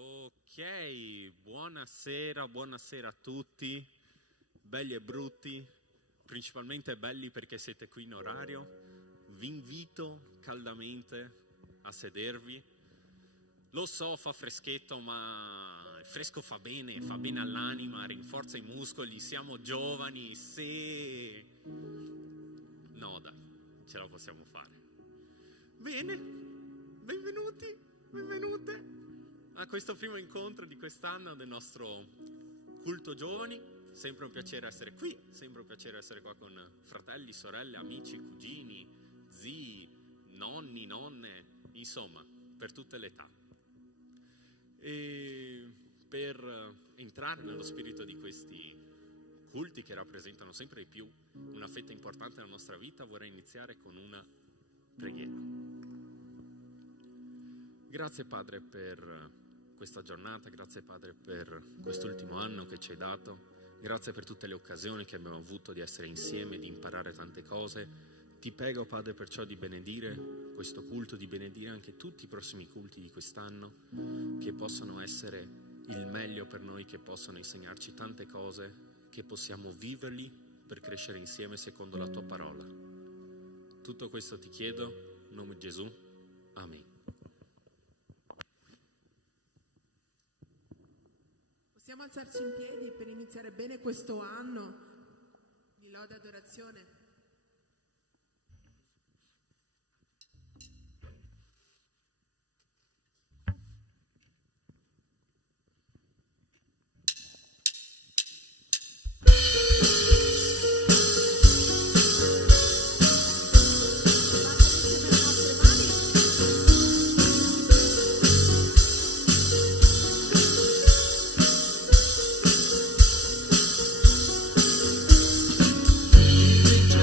Ok, buonasera a tutti, belli e brutti, principalmente belli perché siete qui in orario. Vi invito caldamente a sedervi. Lo so, fa freschetto, ma il fresco fa bene all'anima, rinforza i muscoli, siamo giovani, sì. No, dai, ce la possiamo fare. Bene, benvenute a questo primo incontro di quest'anno del nostro culto giovani. Sempre un piacere essere qui, sempre un piacere essere qua con fratelli, sorelle, amici, cugini, zii, nonni, nonne, insomma, per tutte le età. E per entrare nello spirito di questi culti che rappresentano sempre di più una fetta importante della nostra vita, vorrei iniziare con una preghiera. Grazie Padre per questa giornata, grazie Padre per quest'ultimo anno che ci hai dato, grazie per tutte le occasioni che abbiamo avuto di essere insieme, di imparare tante cose. Ti prego Padre perciò di benedire questo culto, di benedire anche tutti i prossimi culti di quest'anno, che possano essere il meglio per noi, che possano insegnarci tante cose, che possiamo viverli per crescere insieme secondo la tua parola. Tutto questo ti chiedo, in nome di Gesù, amen. Possiamo alzarci in piedi per iniziare bene questo anno di lode e adorazione. Rejoice.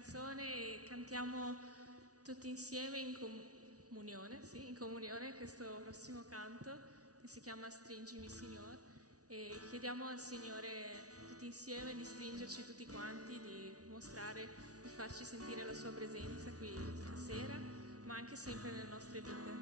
canzone e cantiamo tutti insieme in comunione questo prossimo canto che si chiama Stringimi Signore, e chiediamo al Signore tutti insieme di stringerci tutti quanti, di mostrare, di farci sentire la sua presenza qui stasera, ma anche sempre nelle nostre vite.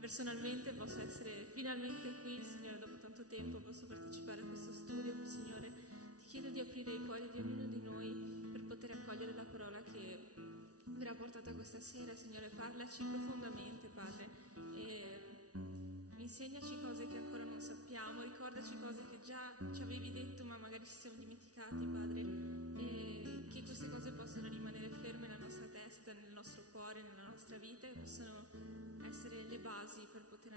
Personalmente posso essere finalmente qui, Signore, dopo tanto tempo posso partecipare a questo studio. Signore, ti chiedo di aprire i cuori di ognuno di noi per poter accogliere la parola che verrà portata questa sera. Signore, parlaci profondamente, Padre, e insegnaci cose che ancora non sappiamo, ricordaci cose che già ci avevi detto ma magari ci siamo dimenticati, Padre, e che queste cose possano rimanere ferme nella nostra testa, nel nostro cuore, nella nostra vita, e possano essere le basi per poter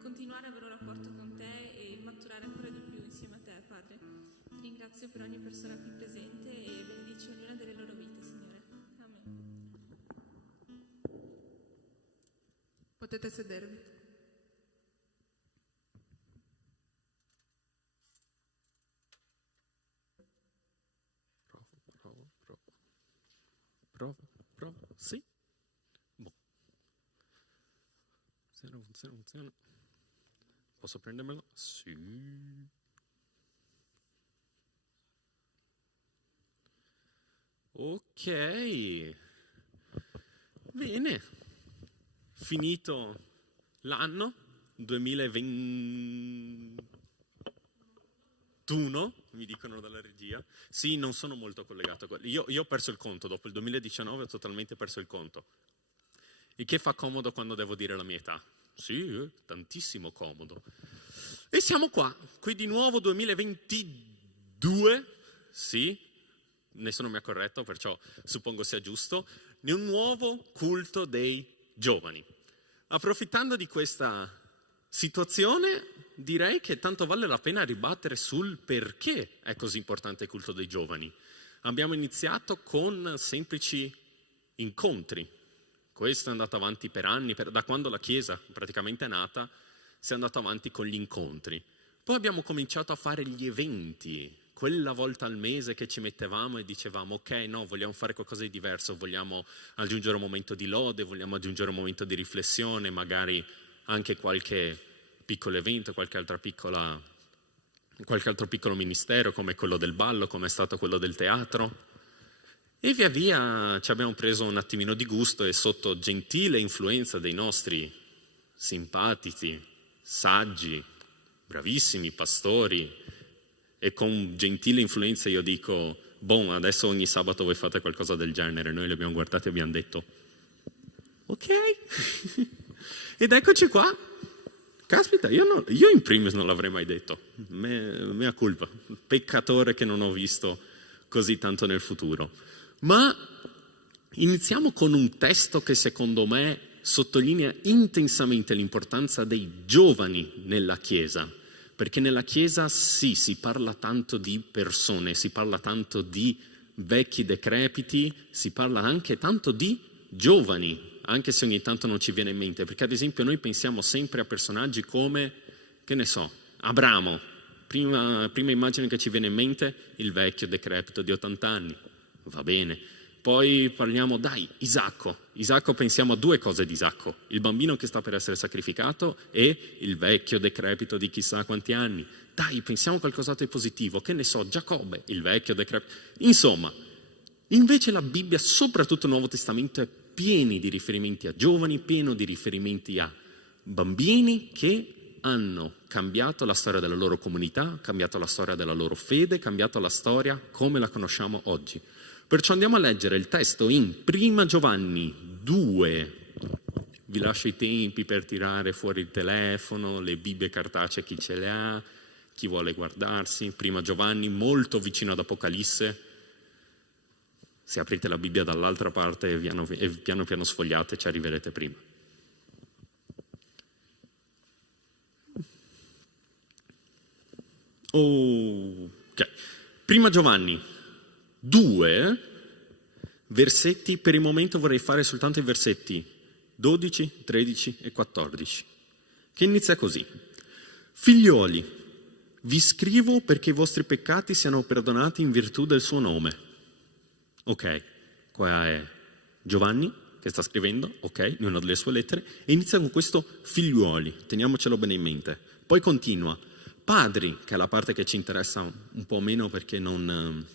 continuare a avere un rapporto con te e maturare ancora di più insieme a te, Padre. Ti ringrazio per ogni persona qui presente e benedici ognuna delle loro vite, Signore. Amen. Potete sedervi. Prova. Sì. Boh. Funziona. Posso prendermelo? Sì. Ok. Bene. Finito l'anno 2021. 21, mi dicono dalla regia. Sì, non sono molto collegato a quello. Io ho perso il conto, dopo il 2019 ho totalmente perso il conto. Il che fa comodo quando devo dire la mia età. Sì, tantissimo comodo. E siamo qui di nuovo 2022, sì, nessuno mi ha corretto, perciò suppongo sia giusto, di un nuovo culto dei giovani. Approfittando di questa situazione, direi che tanto vale la pena ribattere sul perché è così importante il culto dei giovani. Abbiamo iniziato con semplici incontri. Questo è andato avanti per anni, da quando la Chiesa praticamente è nata, si è andato avanti con gli incontri. Poi abbiamo cominciato a fare gli eventi, quella volta al mese che ci mettevamo e dicevamo ok, no, vogliamo fare qualcosa di diverso, vogliamo aggiungere un momento di lode, vogliamo aggiungere un momento di riflessione, magari anche qualche piccolo evento, qualche altro piccolo ministero come quello del ballo, come è stato quello del teatro. E via via ci abbiamo preso un attimino di gusto e sotto gentile influenza dei nostri simpatici, saggi, bravissimi pastori e con gentile influenza io dico, adesso ogni sabato voi fate qualcosa del genere. Noi li abbiamo guardati e abbiamo detto, ok, ed eccoci qua. Caspita, io in primis non l'avrei mai detto, mea culpa, peccatore che non ho visto così tanto nel futuro. Ma iniziamo con un testo che secondo me sottolinea intensamente l'importanza dei giovani nella Chiesa, perché nella Chiesa sì, si parla tanto di persone, si parla tanto di vecchi decrepiti, si parla anche tanto di giovani, anche se ogni tanto non ci viene in mente, perché ad esempio noi pensiamo sempre a personaggi come, che ne so, Abramo, prima immagine che ci viene in mente, il vecchio decrepito di 80 anni. Va bene, poi parliamo, Isacco, pensiamo a due cose di Isacco, il bambino che sta per essere sacrificato e il vecchio decrepito di chissà quanti anni. Pensiamo a qualcos'altro di positivo, che ne so, Giacobbe, il vecchio decrepito. Insomma, invece la Bibbia, soprattutto il Nuovo Testamento, è pieno di riferimenti a giovani, pieno di riferimenti a bambini che hanno cambiato la storia della loro comunità, cambiato la storia della loro fede, cambiato la storia come la conosciamo oggi. Perciò andiamo a leggere il testo in 1 Giovanni 2. Vi lascio i tempi per tirare fuori il telefono, le Bibbie cartacee, chi ce le ha, chi vuole guardarsi. 1 Giovanni, molto vicino ad Apocalisse. Se aprite la Bibbia dall'altra parte e piano piano sfogliate, ci arriverete prima. Ok. 1 Giovanni 2 versetti, per il momento vorrei fare soltanto i versetti 12, 13 e 14, che inizia così. Figlioli, vi scrivo perché i vostri peccati siano perdonati in virtù del suo nome. Ok, qua è Giovanni che sta scrivendo, ok, in una delle sue lettere, e inizia con questo figliuoli, teniamocelo bene in mente. Poi continua, padri, che è la parte che ci interessa un po' meno perché non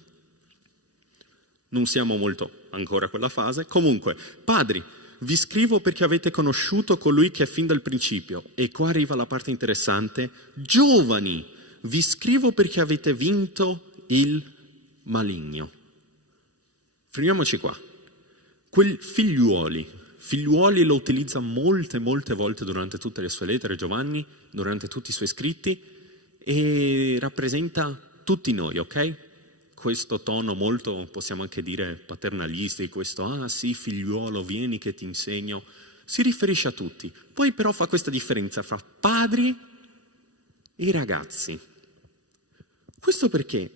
siamo molto ancora a quella fase. Comunque, padri, vi scrivo perché avete conosciuto colui che è fin dal principio. E qua arriva la parte interessante. Giovani, vi scrivo perché avete vinto il maligno. Fermiamoci qua. Quel figliuoli lo utilizza molte volte durante tutte le sue lettere, Giovanni, durante tutti i suoi scritti, e rappresenta tutti noi, ok? Questo tono molto, possiamo anche dire, paternalistico, questo, sì, figliuolo, vieni che ti insegno, si riferisce a tutti. Poi però fa questa differenza fra padri e ragazzi. Questo perché?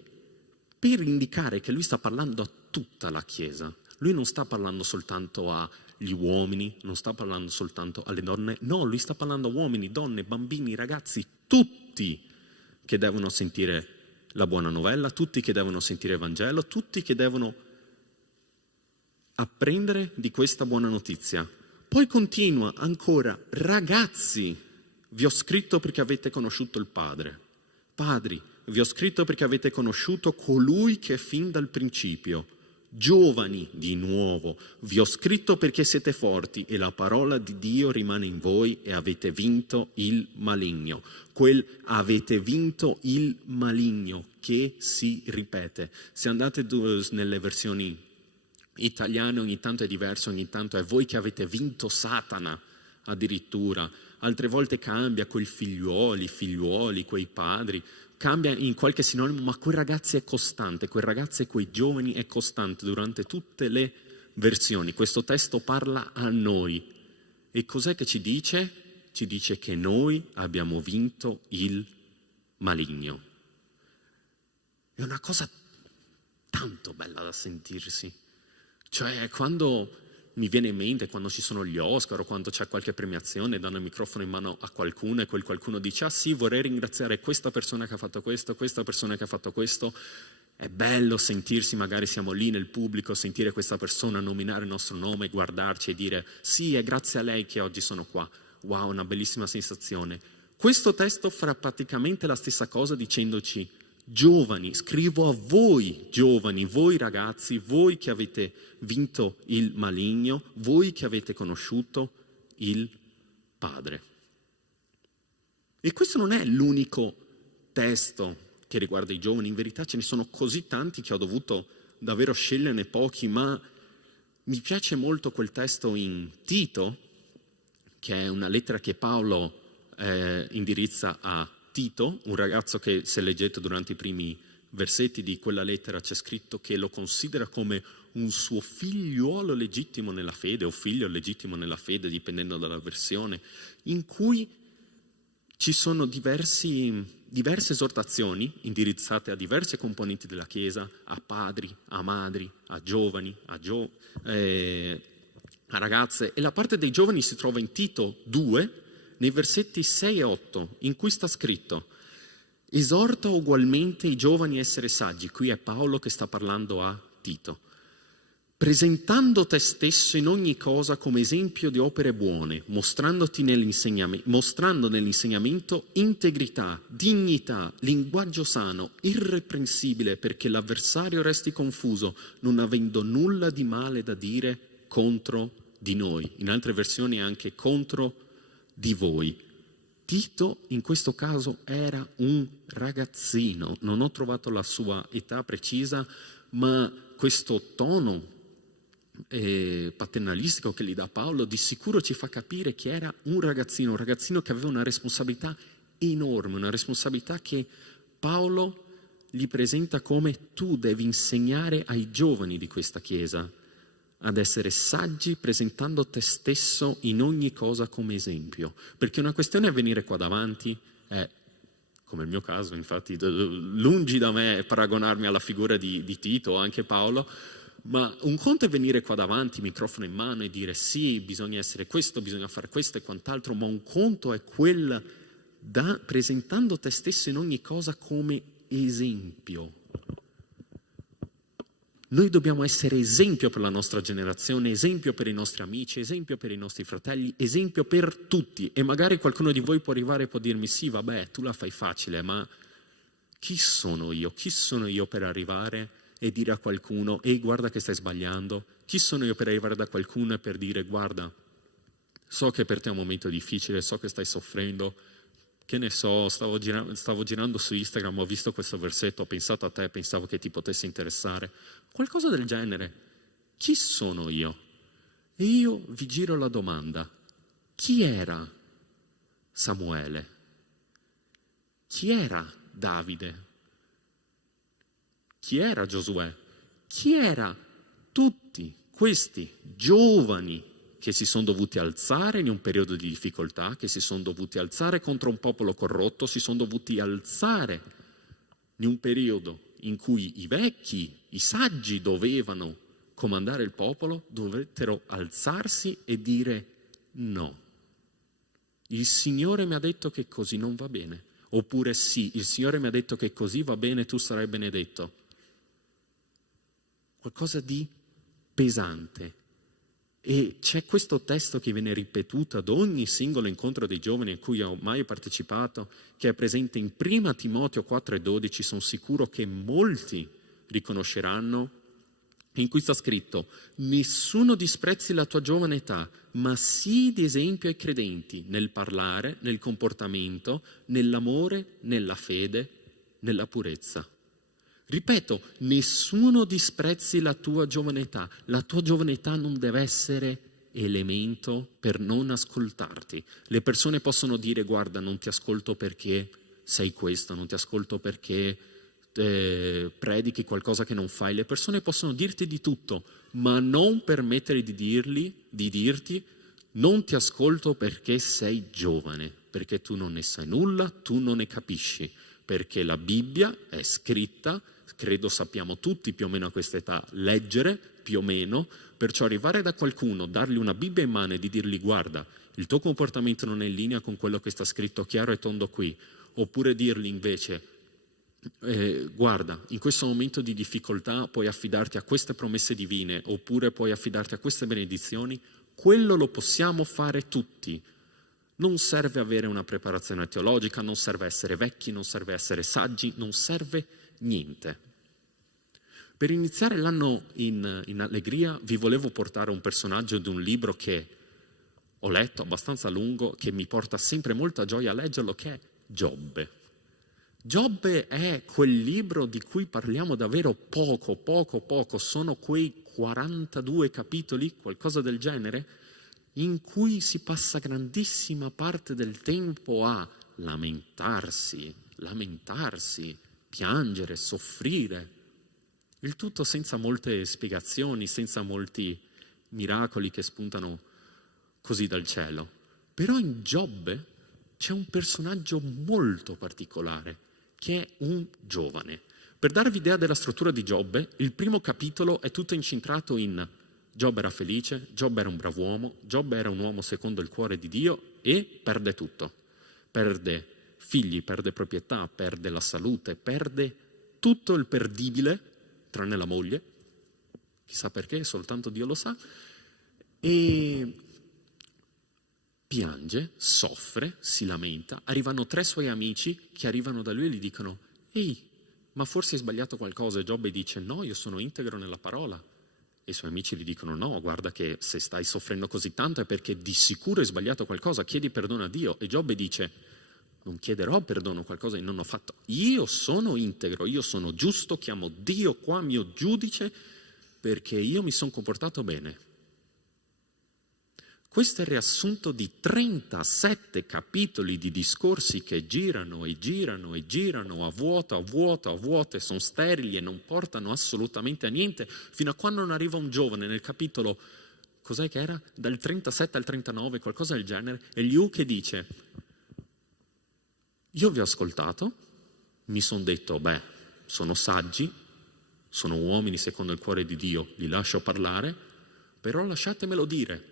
Per indicare che lui sta parlando a tutta la Chiesa. Lui non sta parlando soltanto agli uomini, non sta parlando soltanto alle donne, no, lui sta parlando a uomini, donne, bambini, ragazzi, tutti che devono sentire la buona novella, tutti che devono sentire il Vangelo, tutti che devono apprendere di questa buona notizia. Poi continua ancora, ragazzi, vi ho scritto perché avete conosciuto il Padre. Padri, vi ho scritto perché avete conosciuto colui che è fin dal principio. Giovani, di nuovo, vi ho scritto perché siete forti e la parola di Dio rimane in voi e avete vinto il maligno. Avete vinto il maligno che si ripete. Se andate nelle versioni italiane ogni tanto è diverso, ogni tanto è voi che avete vinto Satana addirittura. Altre volte cambia quei figliuoli, quei padri. Cambia in qualche sinonimo, ma quei ragazzi è costante, quei ragazzi e quei giovani è costante durante tutte le versioni. Questo testo parla a noi. E cos'è che ci dice? Ci dice che noi abbiamo vinto il maligno. È una cosa tanto bella da sentirsi. Cioè, quando mi viene in mente, quando ci sono gli Oscar o quando c'è qualche premiazione, danno il microfono in mano a qualcuno e quel qualcuno dice: ah sì, vorrei ringraziare questa persona che ha fatto questo, questa persona che ha fatto questo. È bello sentirsi, magari siamo lì nel pubblico, sentire questa persona nominare il nostro nome, guardarci e dire: sì, è grazie a lei che oggi sono qua. Wow, una bellissima sensazione. Questo testo fa praticamente la stessa cosa dicendoci: giovani, scrivo a voi giovani, voi ragazzi, voi che avete vinto il maligno, voi che avete conosciuto il Padre. E questo non è l'unico testo che riguarda i giovani, in verità ce ne sono così tanti che ho dovuto davvero sceglierne pochi, ma mi piace molto quel testo in Tito, che è una lettera che Paolo indirizza a Tito, un ragazzo che, se leggete durante i primi versetti di quella lettera, c'è scritto che lo considera come un suo figliuolo legittimo nella fede, o figlio legittimo nella fede, dipendendo dalla versione, in cui ci sono diverse esortazioni indirizzate a diverse componenti della Chiesa, a padri, a madri, a giovani, a ragazze. E la parte dei giovani si trova in Tito 2, nei versetti 6 e 8, in cui sta scritto: esorta ugualmente i giovani a essere saggi. Qui è Paolo che sta parlando a Tito. Presentando te stesso in ogni cosa come esempio di opere buone, mostrando nell'insegnamento integrità, dignità, linguaggio sano, irreprensibile, perché l'avversario resti confuso, non avendo nulla di male da dire contro di noi. In altre versioni anche contro di voi. Tito in questo caso era un ragazzino, non ho trovato la sua età precisa, ma questo tono paternalistico che gli dà Paolo di sicuro ci fa capire che era un ragazzino che aveva una responsabilità enorme, una responsabilità che Paolo gli presenta come: tu devi insegnare ai giovani di questa Chiesa ad essere saggi, presentando te stesso in ogni cosa come esempio. Perché una questione è venire qua davanti, come il mio caso, infatti, lungi da me paragonarmi alla figura di Tito o anche Paolo, ma un conto è venire qua davanti, microfono in mano, e dire: sì, bisogna essere questo, bisogna fare questo e quant'altro, ma un conto è quel presentando te stesso in ogni cosa come esempio. Noi dobbiamo essere esempio per la nostra generazione, esempio per i nostri amici, esempio per i nostri fratelli, esempio per tutti. E magari qualcuno di voi può arrivare e può dirmi: sì, vabbè, tu la fai facile, ma chi sono io? Chi sono io per arrivare e dire a qualcuno: ehi, guarda che stai sbagliando? Chi sono io per arrivare da qualcuno e per dire: guarda, so che per te è un momento difficile, so che stai soffrendo, che ne so, stavo girando su Instagram, ho visto questo versetto, ho pensato a te, pensavo che ti potesse interessare. Qualcosa del genere. Chi sono io? E io vi giro la domanda: chi era Samuele? Chi era Davide? Chi era Giosuè? Chi era tutti questi giovani che si sono dovuti alzare in un periodo di difficoltà, che si sono dovuti alzare contro un popolo corrotto, si sono dovuti alzare in un periodo in cui i vecchi, i saggi dovevano comandare il popolo, dovettero alzarsi e dire: no, il Signore mi ha detto che così non va bene, oppure sì, il Signore mi ha detto che così va bene, tu sarai benedetto. Qualcosa di pesante. E c'è questo testo che viene ripetuto ad ogni singolo incontro dei giovani a cui ho mai partecipato, che è presente in 1 Timoteo 4,12. Sono sicuro che molti riconosceranno in cui sta scritto: nessuno disprezzi la tua giovane età, ma sii di esempio ai credenti nel parlare, nel comportamento, nell'amore, nella fede, nella purezza. Ripeto, nessuno disprezzi la tua giovane età. La tua giovane età non deve essere elemento per non ascoltarti. Le persone possono dire: guarda, non ti ascolto perché sei questo, non ti ascolto perché predichi qualcosa che non fai. Le persone possono dirti di tutto, ma non permettere di dirti: non ti ascolto perché sei giovane, perché tu non ne sai nulla, tu non ne capisci, perché la Bibbia è scritta, credo sappiamo tutti più o meno a questa età leggere, più o meno, perciò arrivare da qualcuno, dargli una Bibbia in mano e di dirgli: guarda, il tuo comportamento non è in linea con quello che sta scritto chiaro e tondo qui, oppure dirgli invece: guarda, in questo momento di difficoltà puoi affidarti a queste promesse divine, oppure puoi affidarti a queste benedizioni. Quello lo possiamo fare tutti. Non serve avere una preparazione teologica, non serve essere vecchi, non serve essere saggi, non serve niente. Per iniziare l'anno in allegria vi volevo portare un personaggio di un libro che ho letto, abbastanza lungo, che mi porta sempre molta gioia a leggerlo, che è Giobbe. Giobbe è quel libro di cui parliamo davvero poco, sono quei 42 capitoli, qualcosa del genere, in cui si passa grandissima parte del tempo a lamentarsi, piangere, soffrire, il tutto senza molte spiegazioni, senza molti miracoli che spuntano così dal cielo. Però in Giobbe c'è un personaggio molto particolare, che è un giovane. Per darvi idea della struttura di Giobbe, il primo capitolo è tutto incentrato in: Giobbe era felice, Giobbe era un bravo uomo, Giobbe era un uomo secondo il cuore di Dio e perde tutto. Perde figli, perde proprietà, perde la salute, perde tutto il perdibile, tranne la moglie, chissà perché, soltanto Dio lo sa, e piange, soffre, si lamenta. Arrivano 3 suoi amici che arrivano da lui e gli dicono: ehi, ma forse hai sbagliato qualcosa? E Giobbe dice: no, io sono integro nella parola. E i suoi amici gli dicono: no, guarda che se stai soffrendo così tanto è perché di sicuro hai sbagliato qualcosa, chiedi perdono a Dio. E Giobbe dice: non chiederò perdono a qualcosa che non ho fatto, io sono integro, io sono giusto, chiamo Dio qua mio giudice perché io mi sono comportato bene. Questo è il riassunto di 37 capitoli di discorsi che girano e girano e girano a vuoto e sono sterili e non portano assolutamente a niente, fino a quando non arriva un giovane nel capitolo, cos'è che era? Dal 37 al 39, qualcosa del genere, Eliù che dice: io vi ho ascoltato, mi sono detto, sono saggi, sono uomini secondo il cuore di Dio, li lascio parlare, però lasciatemelo dire.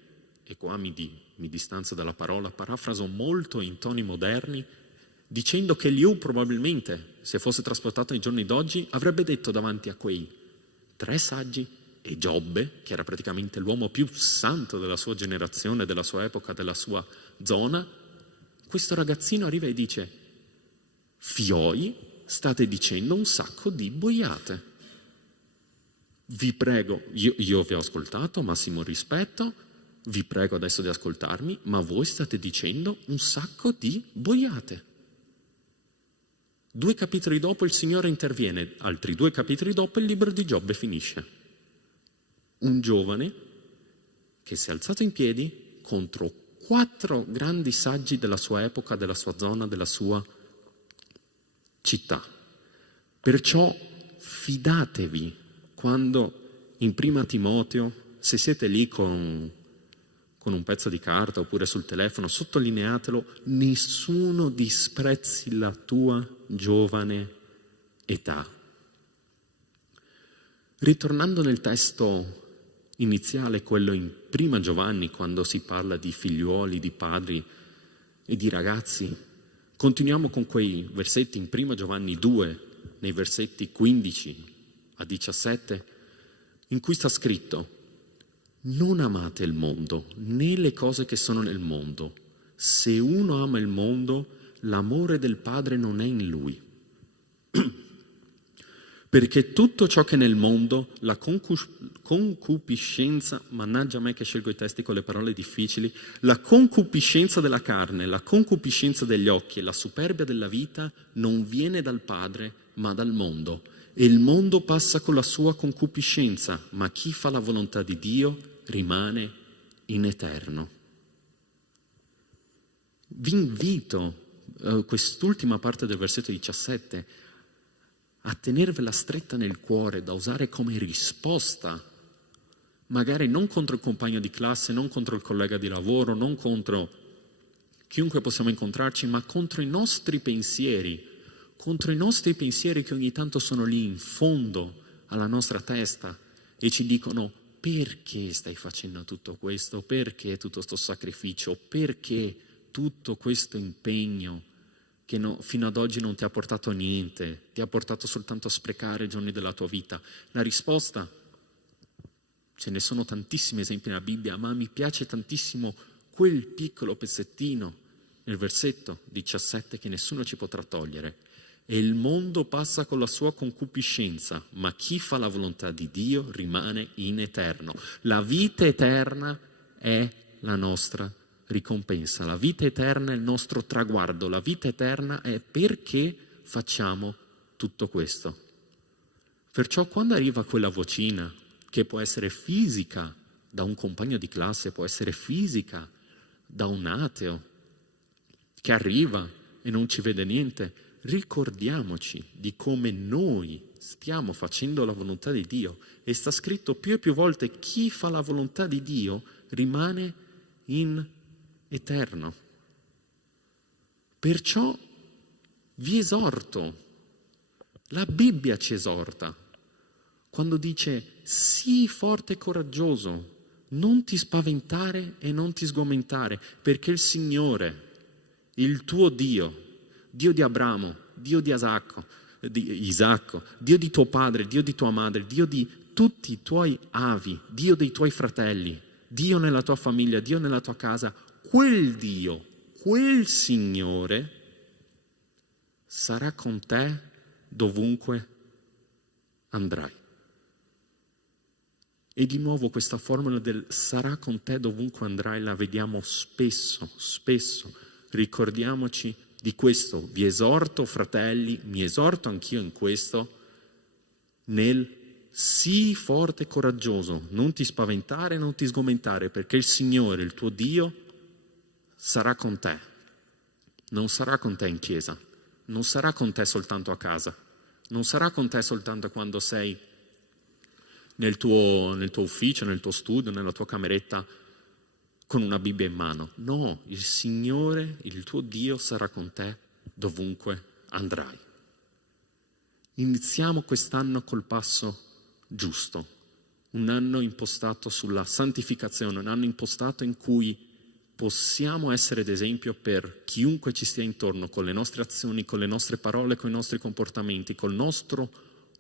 E qua mi distanzio dalla parola, parafraso molto in toni moderni, dicendo che Eliù probabilmente, se fosse trasportato ai giorni d'oggi, avrebbe detto davanti a quei 3 saggi e Giobbe, che era praticamente l'uomo più santo della sua generazione, della sua epoca, della sua zona, questo ragazzino arriva e dice: fioi, state dicendo un sacco di boiate. Vi prego, io vi ho ascoltato, massimo rispetto, vi prego adesso di ascoltarmi, ma voi state dicendo un sacco di boiate. 2 capitoli dopo il Signore interviene, altri 2 capitoli dopo il libro di Giobbe finisce. Un giovane che si è alzato in piedi contro 4 grandi saggi della sua epoca, della sua zona, della sua città. Perciò fidatevi quando in Prima Timoteo, se siete lì con un pezzo di carta oppure sul telefono, sottolineatelo: nessuno disprezzi la tua giovane età. Ritornando nel testo iniziale, quello in Prima Giovanni, quando si parla di figliuoli, di padri e di ragazzi, continuiamo con quei versetti in Prima Giovanni 2, nei versetti 15 a 17, in cui sta scritto: non amate il mondo, né le cose che sono nel mondo. Se uno ama il mondo, l'amore del Padre non è in lui. Perché tutto ciò che è nel mondo, la concupiscenza, mannaggia me che scelgo i testi con le parole difficili, la concupiscenza della carne, la concupiscenza degli occhi e la superbia della vita non viene dal Padre, ma dal mondo. E il mondo passa con la sua concupiscenza, ma chi fa la volontà di Dio rimane in eterno. Vi invito, quest'ultima parte del versetto 17, a tenervela stretta nel cuore, da usare come risposta, magari non contro il compagno di classe, non contro il collega di lavoro, non contro chiunque possiamo incontrarci, ma contro i nostri pensieri che ogni tanto sono lì in fondo alla nostra testa e ci dicono: perché stai facendo tutto questo? Perché tutto questo sacrificio? Perché tutto questo impegno che fino ad oggi non ti ha portato a niente, ti ha portato soltanto a sprecare i giorni della tua vita? La risposta, ce ne sono tantissimi esempi nella Bibbia, ma mi piace tantissimo quel piccolo pezzettino nel versetto 17 che nessuno ci potrà togliere. E il mondo passa con la sua concupiscenza, ma chi fa la volontà di Dio rimane in eterno. La vita eterna è la nostra ricompensa, la vita eterna è il nostro traguardo, la vita eterna è perché facciamo tutto questo. Perciò quando arriva quella vocina, che può essere fisica da un compagno di classe, può essere fisica da un ateo, che arriva e non ci vede niente, ricordiamoci di come noi stiamo facendo la volontà di Dio. E sta scritto più e più volte: chi fa la volontà di Dio rimane in eterno. Perciò vi esorto, la Bibbia ci esorta, quando dice: sii forte e coraggioso, non ti spaventare e non ti sgomentare, perché il Signore, il tuo Dio, Dio di Abramo, Dio di Isacco, Dio di tuo padre, Dio di tua madre, Dio di tutti i tuoi avi, Dio dei tuoi fratelli, Dio nella tua famiglia, Dio nella tua casa, quel Dio, quel Signore sarà con te dovunque andrai. E di nuovo questa formula del sarà con te dovunque andrai la vediamo spesso. Ricordiamoci di questo. Vi esorto, fratelli, mi esorto anch'io in questo, nel sii forte e coraggioso, non ti spaventare, non ti sgomentare, perché il Signore, il tuo Dio, sarà con te. Non sarà con te in chiesa, non sarà con te soltanto a casa, non sarà con te soltanto quando sei nel tuo ufficio, nel tuo studio, nella tua cameretta con una Bibbia in mano. No, il Signore, il tuo Dio sarà con te dovunque andrai. Iniziamo quest'anno col passo giusto, un anno impostato sulla santificazione, un anno impostato in cui possiamo essere d'esempio per chiunque ci stia intorno, con le nostre azioni, con le nostre parole, con i nostri comportamenti, col nostro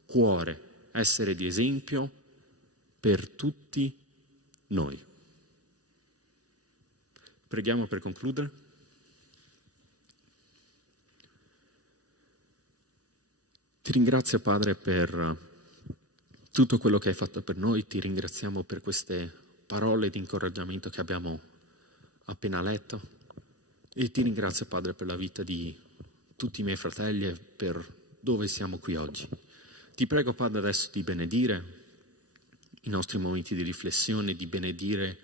cuore, essere di esempio per tutti noi. Preghiamo per concludere. Ti ringrazio, Padre, per tutto quello che hai fatto per noi. Ti ringraziamo per queste parole di incoraggiamento che abbiamo appena letto. E ti ringrazio, Padre, per la vita di tutti i miei fratelli e per dove siamo qui oggi. Ti prego, Padre, adesso di benedire i nostri momenti di riflessione, di benedire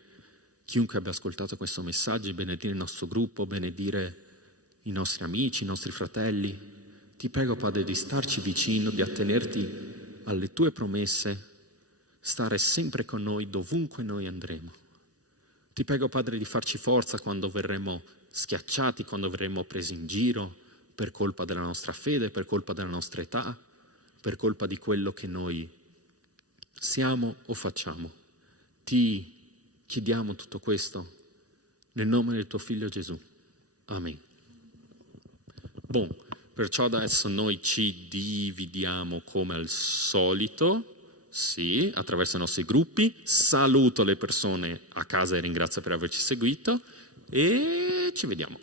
chiunque abbia ascoltato questo messaggio, benedire il nostro gruppo, benedire i nostri amici, i nostri fratelli. Ti prego, Padre, di starci vicino, di attenerti alle tue promesse, stare sempre con noi dovunque noi andremo. Ti prego, Padre, di farci forza quando verremo schiacciati, quando verremo presi in giro per colpa della nostra fede, per colpa della nostra età, per colpa di quello che noi siamo o facciamo. Ti chiediamo tutto questo nel nome del tuo Figlio Gesù. Amen. Perciò adesso noi ci dividiamo come al solito, sì, attraverso i nostri gruppi. Saluto le persone a casa e ringrazio per averci seguito e ci vediamo.